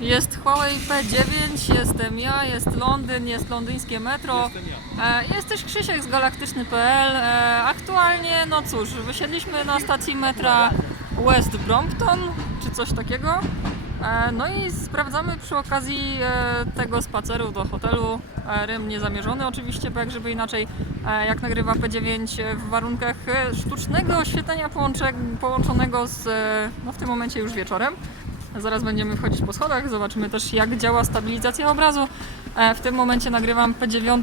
Jest Huawei P9, jestem ja, jest Londyn, jest londyńskie metro. Jestem ja. E, Jest też Krzysiek z galaktyczny.pl. E, Aktualnie, no cóż, wysiedliśmy na stacji metra West Brompton, czy coś takiego. E, No i sprawdzamy przy okazji e, tego spaceru do hotelu. E, Rym niezamierzony oczywiście, bo jak żeby inaczej, e, jak nagrywa P9 w warunkach e, sztucznego oświetlenia połącze, połączonego z, e, no w tym momencie już wieczorem. Zaraz będziemy wchodzić po schodach, zobaczymy też jak działa stabilizacja obrazu. E, W tym momencie nagrywam P9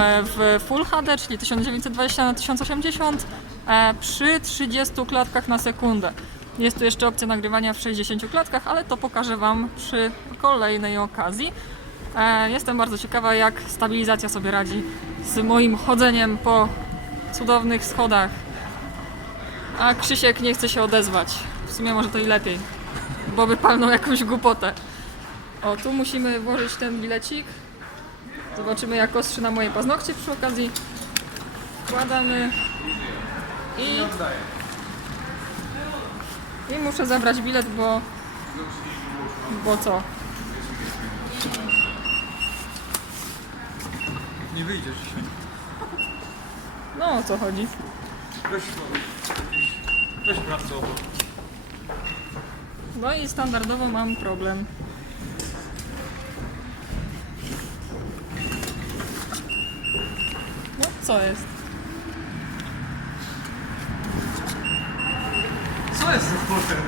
e, w Full HD, czyli 1920 na 1080 e, przy 30 klatkach na sekundę. Jest tu jeszcze opcja nagrywania w 60 klatkach, ale to pokażę Wam przy kolejnej okazji. Jestem bardzo ciekawa, jak stabilizacja sobie radzi z moim chodzeniem po cudownych schodach. A Krzysiek nie chce się odezwać. W sumie może to i lepiej bo by palnął jakąś głupotę. O, tu musimy włożyć ten bilecik. Zobaczymy jak ostrzy na moje paznokcie przy okazji. Wkładamy i... I muszę zabrać bilet, bo... Bo co? Nie wyjdziesz dzisiaj. No o co chodzi? Weź Weź pracę obok. No i standardowo mam problem. No co jest? Co jest za fotel?